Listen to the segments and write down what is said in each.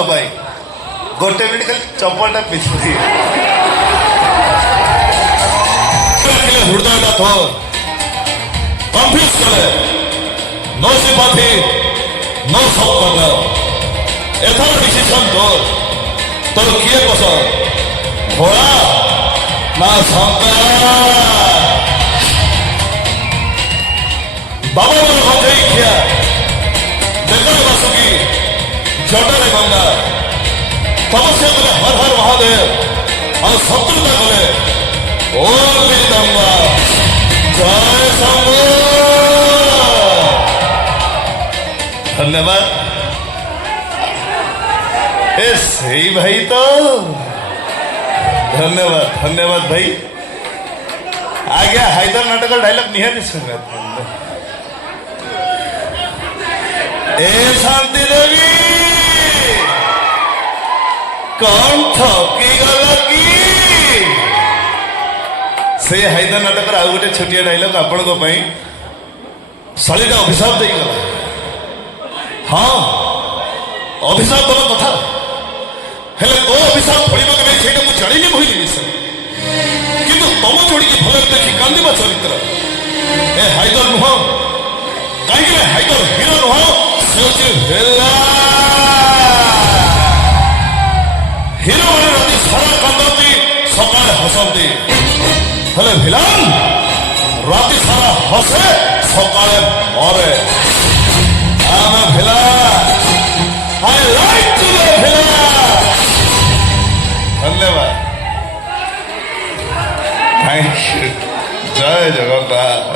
गोटे मिनट खाली चप्पलटा पिछुती हृदयटा थोर कन्फ्यूज कले नो सिम्पैथी नो सपोर्ट एथर डिसीजन तोर किए पसंद घोड़ा ना शंकर बाबा मन भंजई खिया देखने बासुकी जटारे गंगा तपस्या कले हर हर महादेव और शत्रुता कले ओम जगदम्बा जय शंभू। धन्यवाद। ए सही भाई तो धन्यवाद धन्यवाद भाई। आ गया हैदर नाटक डायलॉग निहाती सुन ए शांति देवी कौन थकी गला की से हैदर नाटक आउ गोटे छोटिया डायलॉग आपण शालीटा अभिशाप देगला। हाँ अभिशाप दवा कथा हेले तो अभिशाप फड़क के नहीं से जानी कहली किंतु तम जोड़ी भल देखी कांदा चरित्र ए हैदर नुह कहीं हैदर हिरो नुह से हिरो मैंने राति सारा कांदती सका हसती हेले भिलान राति सारा हसे सका मरे आम भिला आई लाइक टू भिला। धन्यवाद थैंक यू जय जगन्नाथ।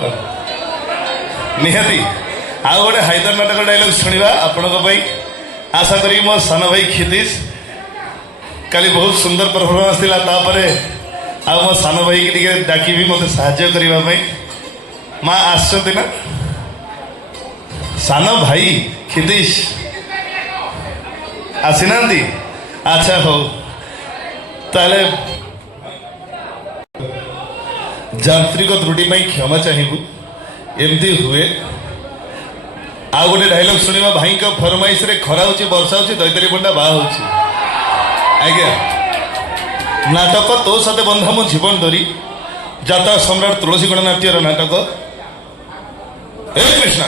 निहाती आउ गोटे हैदर नाटक डायलॉग शुणा आपण आशा करी मो सान भाई क्षितिश काली बहुत सुंदर परफॉर्मेंस थिला तापरे आ मो सान भाई की डाकी भी मते साहाय्य करने माँ आसते ना सान भाई क्षितिश आसीना अच्छा हो ताले जांत्रिक त्रुटि क्षमा चाहबू एमती हुए। आ गोटे डायलॉग शुणा भाई का फरमाइश रे खरा हो वर्षा हो दैतरी पंडा बाहा आज्ञा नाटक तो साथे बंधा मो जीवन धरी जाता सम्राट तुलसी गणनाट्यर नाटक हे कृष्णा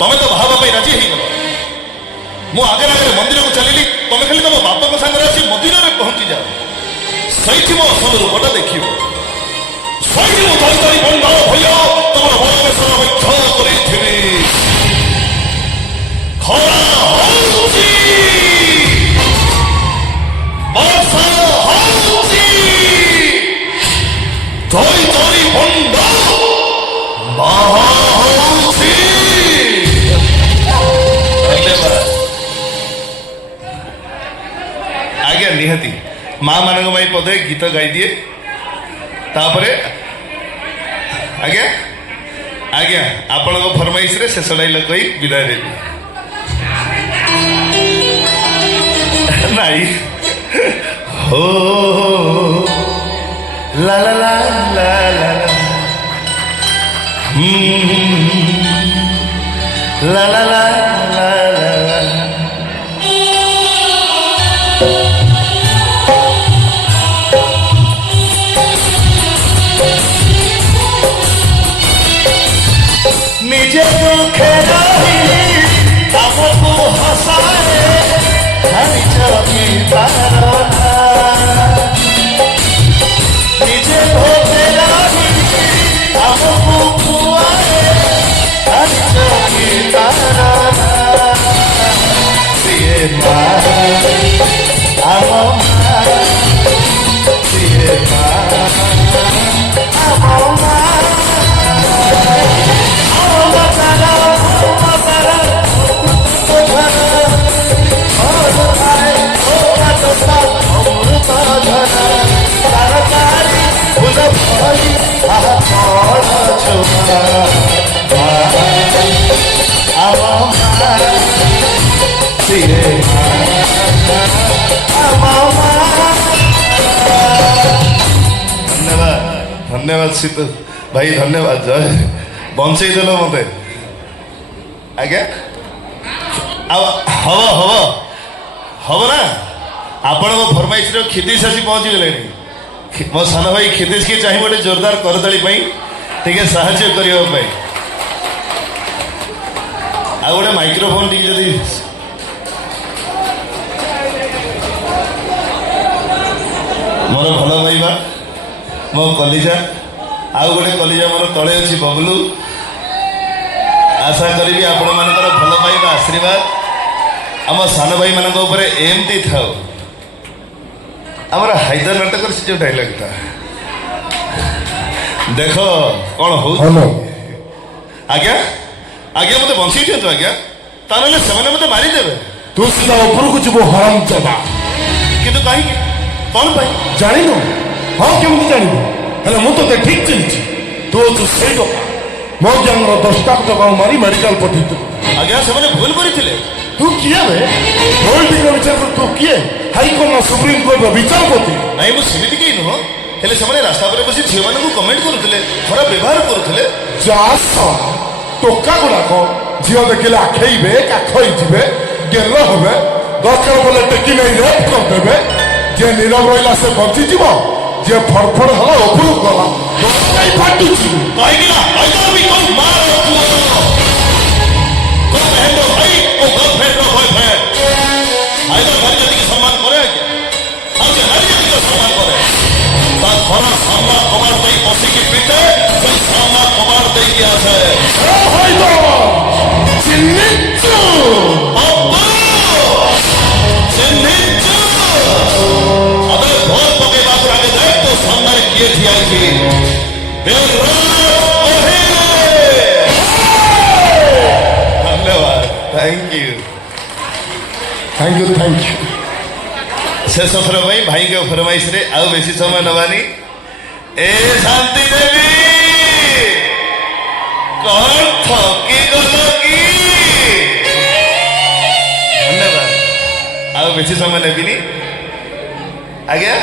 तमें तो बाहा राजी हो मु आगे आगे मंदिर को चलिली तमें खाली तुम बापा सागर आसी मंदिर में पहुंची जाओ सही मो असल रूपटा देख सही दैतरी पंडा भैया तुम बड़ेश्वर मिथ्या करी खरा आज्ञा निहाती माँ मान पदे गीत गाई दिए तापरे आज्ञा आज्ञा आपण फरमाइश रे शेष डायलॉग कही विदाय देवी नहीं हो ला ला ला ला ला ला ला ला निजे दुखे आपको हंसाए हरी चौकी निजे भोगे आपको खुआए हरी चौकी धन्यवाद सीत भाई धन्यवाद जय बंचई देल मत आज्ञा हम हम ହବ ନା ଆପଣଙ୍କ ଫରମାଇଶର କ୍ଷିତିଶ ଆସି ପହଞ୍ଚିଗଲେଣି ମୋ ସାନ ଭାଇ କ୍ଷିତିଶ କି ଚାହିଁ ଗୋଟେ ଜୋରଦାର କରତାଳି ପାଇଁ ଟିକେ ସାହାଯ୍ୟ କରିବା ପାଇଁ ଆଉ ଗୋଟେ ମାଇକ୍ରୋଫୋନ ଟିକେ ଯଦି ମୋର ଭଲ ପାଇବା ମୋ କଲିଜା ଆଉ ଗୋଟେ କଲିଜା ମୋର ତଳେ ଅଛି ବବଲୁ ଆଶା କରିବି ଆପଣମାନଙ୍କର ଭଲ ପାଇବା ଆଶୀର୍ବାଦ ଆମ ସାନ ଭାଇମାନଙ୍କ ଉପରେ ଏମିତି ଥାଉ ଆମର ହାଇଦର ନାଟକର ସେ ଯେଉଁ ଡାଇଲଗ୍ଟା ଦେଖ କ'ଣ ହଉଛି ଆଜ୍ଞା ଆଜ୍ଞା ମୋତେ ବଞ୍ଚେଇ ଦିଅନ୍ତୁ ଆଜ୍ଞା ତା ନହେଲେ ସେମାନେ ମୋତେ ମାରିଦେବେ ତୁ ସିଧା ଉପରକୁ ଯିବୁ ହରାମ ଚବା କିନ୍ତୁ କାହିଁକି କ'ଣ ପାଇଁ ଜାଣିନୁ ହଁ କେମିତି ଜାଣିବୁ ହେଲେ ମୁଁ ତତେ ଠିକ ଚିହ୍ନିଛି ତୁ ଅଛୁ ସେଇ ଟୋକା ମୋ ଗ୍ୟାଙ୍ଗର 10ଟା ଟୋକାକୁ ମାରି ମେଡିକାଲ ପଠେଇଥିଲୁ ଆଜ୍ଞା ସେମାନେ ଭୁଲ କରିଥିଲେ ତୁ କିଏ ବେ ହୋଲ୍ଡିଂର ବିଚାର ତୁ କିଏ ହାଇକୋର୍ଟ ନା ସୁପ୍ରିମକୋର୍ଟର ବିଚାରପତି ନାଇଁ ମୁଁ ସେମିତି କେହି ନୁହଁ ହେଲେ ସେମାନେ ରାସ୍ତା ଉପରେ ବସି ଝିଅମାନଙ୍କୁ କମେଣ୍ଟ କରୁଥିଲେ ଖରାପ ବ୍ୟବହାର କରୁଥିଲେ ଚାଷ ଟୋକା ଗୁଡାକ ଝିଅ ଦେଖିଲେ ଆଖେଇବେ କାଖେଇଯିବେ ଗେଲ ହେବେ ଦରକାର ପଡ଼ିଲେ ଟେକି ନେଇ ରେପ୍ କରିଦେବେ ଯିଏ ନୀରବ ରହିଲା ସେ ବଞ୍ଚିଯିବ ଯିଏ ଫଡଫଡ ହେଲା ଉପରକୁ ଗଲା ଫାଟୁଛି କାହିଁକି ନା ହାଇଦର ବି କୋଉ ମାର ପୁଅ କୋଉ ବହେନର ଭାଇ କୋଉ ଗର୍ଲଫ୍ରେଣ୍ଡର ବୟଫ୍ରେଣ୍ଡ ହାଇଦର ଭାଇ ଯେତିକି ସମ୍ମାନ କରେ ଆଉ ସେ ନାରୀ ଯେତିକି ସମ୍ମାନ କରେ ତା ଘର ସାମ୍ନା କବାଟ ଦେଇ ବସିକି ପିଟେ ସେ ସାମ୍ନା କବାଟ ଦେଇକି ଆସେ ଚିହ୍ନିଛୁ ଚିହ୍ନିଛୁ अबे भोट पकेगा तो आगे जाए तो सामने किए थी आई थी धन्यवाद थैंक यू शेष थर भाई के फरमाइश रे आउ बेसी समय नबानी ए शांति देवी कौन थकी गलो की धन्यवाद आउ बेसी समय नेबिनी आज्ञा